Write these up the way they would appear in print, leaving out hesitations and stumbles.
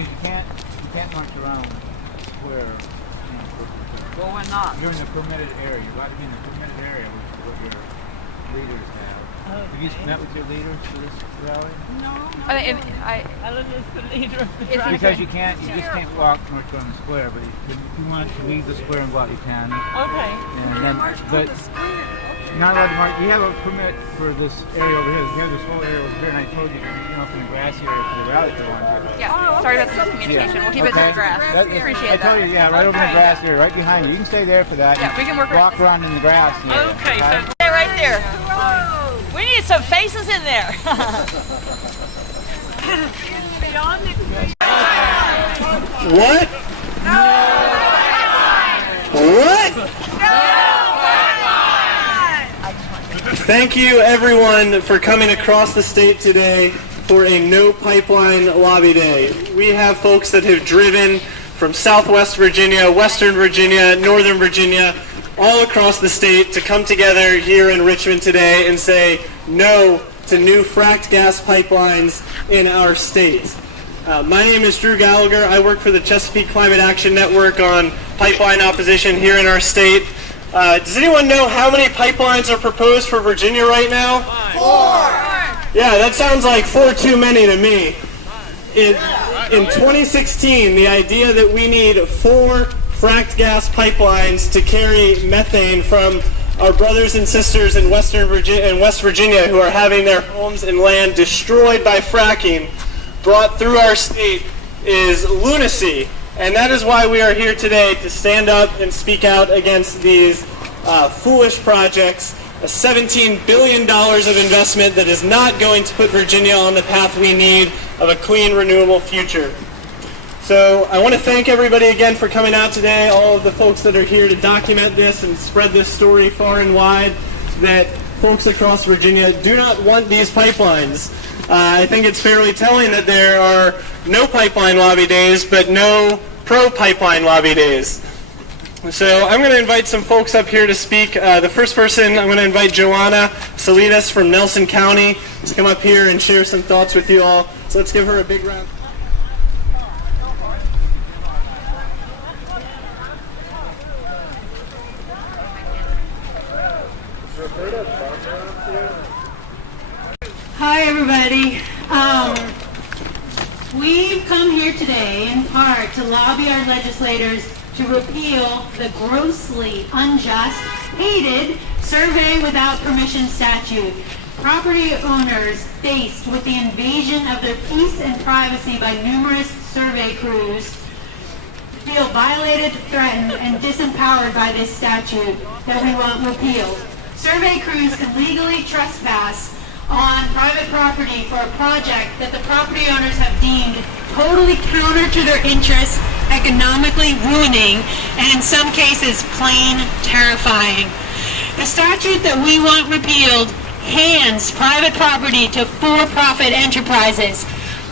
You can't march around the square. Why not? You're in the permitted area. You've got to be in the permitted area, which is what your leaders have. Okay. Have you met with your leaders for this rally? No. I live as the leader of the drive. Because you just can't walk north around the square, but if you want to leave the square and go out, you can. Okay. And then, but you're not allowed to march. We have a permit for this area over here. We have this whole area over here, and I told you, from the grassy area for the rally if you want to. Yeah, sorry about the miscommunication. We'll keep it to the grass. Appreciate that. I told you, right over in the grass area, right behind you. You can stay there for that. Yeah, we can walk around in the grass. Okay, so stay right there. We need some faces in there. What? No! What? Thank you, everyone, for coming across the state today for a No Pipeline Lobby Day. We have folks that have driven from Southwest Virginia, Western Virginia, Northern Virginia, all across the state to come together here in Richmond today and say no to new fracked gas pipelines in our state. My name is Drew Gallagher. I work for the Chesapeake Climate Action Network on pipeline opposition here in our state. Does anyone know how many pipelines are proposed for Virginia right now? 4! Yeah, that sounds like 4 too many to me. In 2016, the idea that we need 4 fracked gas pipelines to carry methane from our brothers and sisters in West Virginia who are having their homes and land destroyed by fracking brought through our state is lunacy. And that is why we are here today, to stand up and speak out against these foolish projects. A $17 billion of investment that is not going to put Virginia on the path we need of a clean, renewable future. So I want to thank everybody again for coming out today, all of the folks that are here to document this and spread this story far and wide, that folks across Virginia do not want these pipelines. I think it's fairly telling that there are no pipeline lobby days, but no pro-pipeline lobby days. So I'm going to invite some folks up here to speak. The first person, I'm going to invite Joanna Salinas from Nelson County to come up here and share some thoughts with you all. So let's give her a big round. Hi, everybody. We've come here today in part to lobby our legislators to repeal the grossly unjust, hated survey without permission statute. Property owners faced with the invasion of their peace and privacy by numerous survey crews feel violated, threatened, and disempowered by this statute that we want repealed. Survey crews can legally trespass on private property for a project that the property owners have deemed totally counter to their interests, economically ruining, and in some cases plain terrifying. The statute that we want repealed hands private property to for-profit enterprises.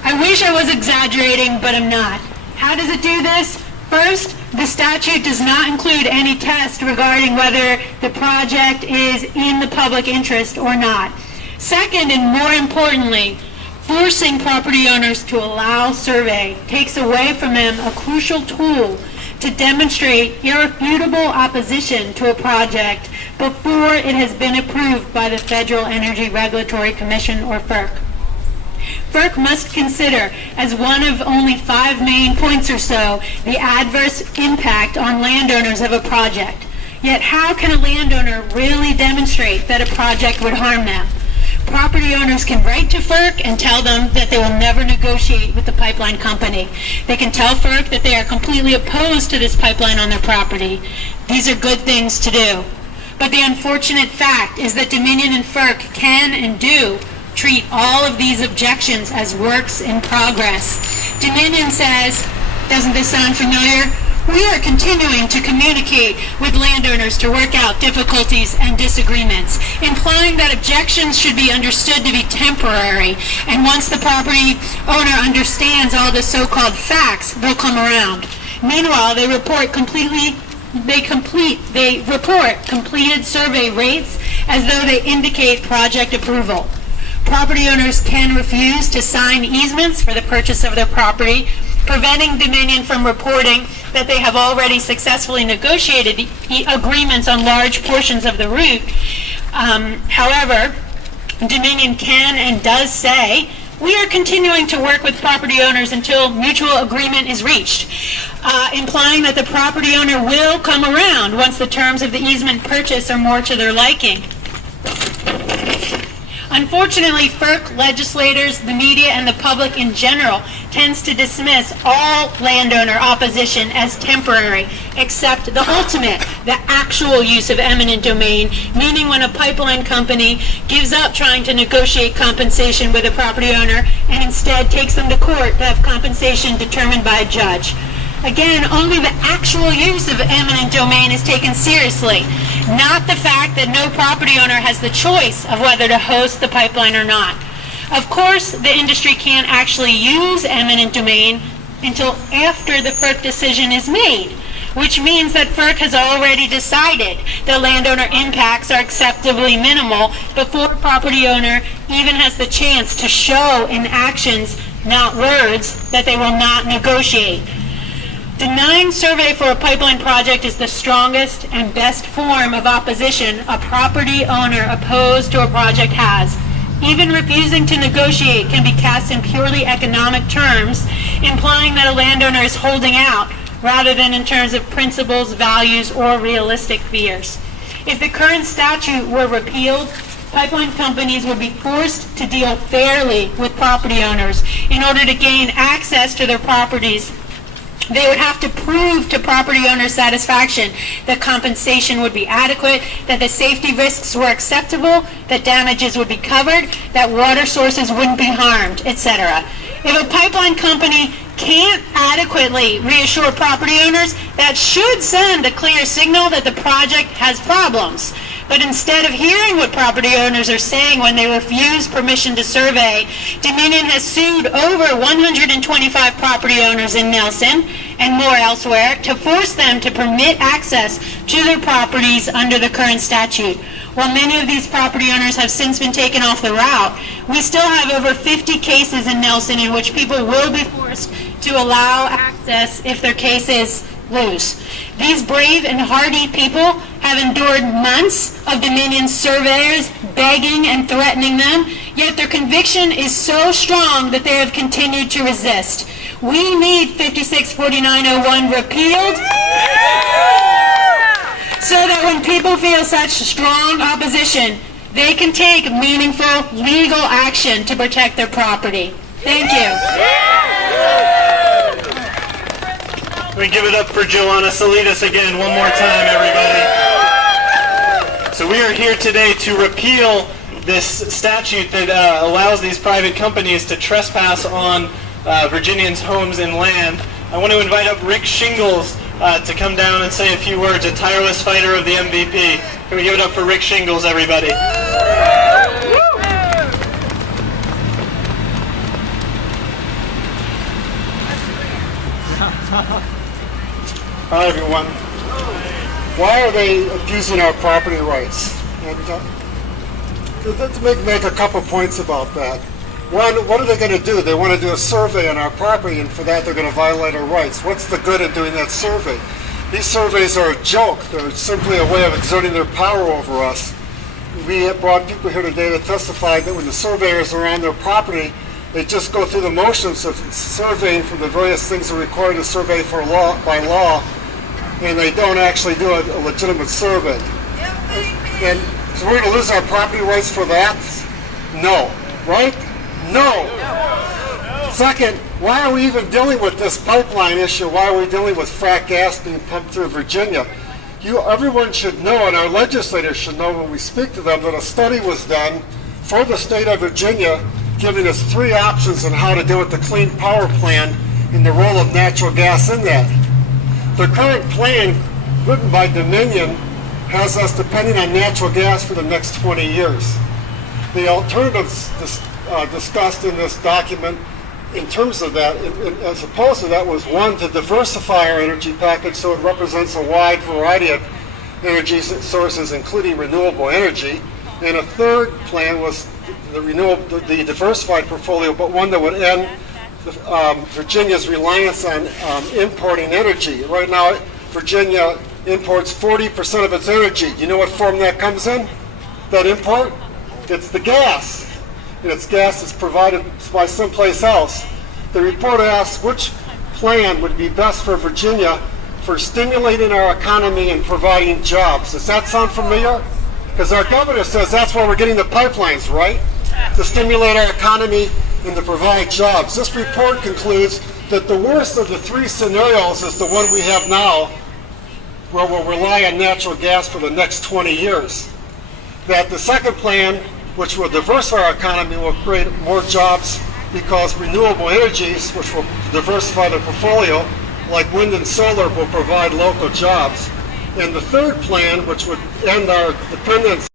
I wish I was exaggerating, but I'm not. How does it do this? First, the statute does not include any test regarding whether the project is in the public interest or not. Second, and more importantly, forcing property owners to allow survey takes away from them a crucial tool to demonstrate irrefutable opposition to a project before it has been approved by the Federal Energy Regulatory Commission, or FERC. FERC must consider, as one of only 5 main points or so, the adverse impact on landowners of a project. Yet how can a landowner really demonstrate that a project would harm them? Property owners can write to FERC and tell them that they will never negotiate with the pipeline company. They can tell FERC that they are completely opposed to this pipeline on their property. These are good things to do. But the unfortunate fact is that Dominion and FERC can and do treat all of these objections as works in progress. Dominion says, doesn't this sound familiar? We are continuing to communicate with landowners to work out difficulties and disagreements, implying that objections should be understood to be temporary, and once the property owner understands all the so-called facts, they'll come around. Meanwhile, they report completed survey rates as though they indicate project approval. Property owners can refuse to sign easements for the purchase of their property, preventing Dominion from reporting that they have already successfully negotiated agreements on large portions of the route. However, Dominion can and does say, we are continuing to work with property owners until mutual agreement is reached, implying that the property owner will come around once the terms of the easement purchase are more to their liking. Unfortunately, FERC legislators, the media, and the public in general tends to dismiss all landowner opposition as temporary, except the ultimate, the actual use of eminent domain, meaning when a pipeline company gives up trying to negotiate compensation with a property owner and instead takes them to court to have compensation determined by a judge. Again, only the actual use of eminent domain is taken seriously, not the fact that no property owner has the choice of whether to host the pipeline or not. Of course, the industry can't actually use eminent domain until after the FERC decision is made, which means that FERC has already decided that landowner impacts are acceptably minimal before a property owner even has the chance to show in actions, not words, that they will not negotiate. Denying survey for a pipeline project is the strongest and best form of opposition a property owner opposed to a project has. Even refusing to negotiate can be cast in purely economic terms, implying that a landowner is holding out rather than in terms of principles, values, or realistic fears. If the current statute were repealed, pipeline companies would be forced to deal fairly with property owners in order to gain access to their properties. They would have to prove to property owner satisfaction that compensation would be adequate, that the safety risks were acceptable, that damages would be covered, that water sources wouldn't be harmed, etc. If a pipeline company can't adequately reassure property owners, that should send a clear signal that the project has problems. But instead of hearing what property owners are saying when they refuse permission to survey, Dominion has sued over 125 property owners in Nelson and more elsewhere to force them to permit access to their properties under the current statute. While many of these property owners have since been taken off the route, we still have over 50 cases in Nelson in which people will be forced to allow access if their cases lose. These brave and hardy people have endured months of Dominion surveyors begging and threatening them, yet their conviction is so strong that they have continued to resist. We need 564901 repealed so that when people feel such strong opposition, they can take meaningful legal action to protect their property. Thank you. We give it up for Joanna Salidas again one more time, everybody. So we are here today to repeal this statute that allows these private companies to trespass on Virginians' homes and land. I want to invite up Rick Shingles to come down and say a few words, a tireless fighter of the MVP. Can we give it up for Rick Shingles, everybody? Hi everyone. Why are they abusing our property rights? And let's make a couple points about that. One, what are they going to do? They want to do a survey on our property, and for that they're going to violate our rights. What's the good of doing that survey? These surveys are a joke. They're simply a way of exerting their power over us. We have brought people here today that testified that when the surveyors are on their property, they just go through the motions of surveying for the various things that are required to survey for by law, and they don't actually do a legitimate survey. And so we're going to lose our property rights for that? No. Right? No. Second, why are we even dealing with this pipeline issue? Why are we dealing with frack gas being pumped through Virginia? Everyone should know, and our legislators should know when we speak to them, that a study was done for the state of Virginia giving us 3 options on how to deal with the Clean Power Plan and the role of natural gas in that. The current plan, written by Dominion, has us depending on natural gas for the next 20 years. The alternatives discussed in this document in terms of that, as opposed to that, was one, to diversify our energy package so it represents a wide variety of energy sources, including renewable energy. And a third plan was the diversified portfolio, but one that would end Virginia's reliance on importing energy. Right now, Virginia imports 40% of its energy. You know what form that comes in? That import? It's the gas. And its gas is provided by someplace else. The report asks which plan would be best for Virginia for stimulating our economy and providing jobs. Does that sound familiar? Because our governor says that's why we're getting the pipelines, right? To stimulate our economy and to provide jobs. This report concludes that the worst of the three scenarios is the one we have now, where we'll rely on natural gas for the next 20 years. That the second plan, which will diversify our economy, will create more jobs because renewable energies, which will diversify the portfolio, like wind and solar, will provide local jobs. And the third plan, which would end our dependence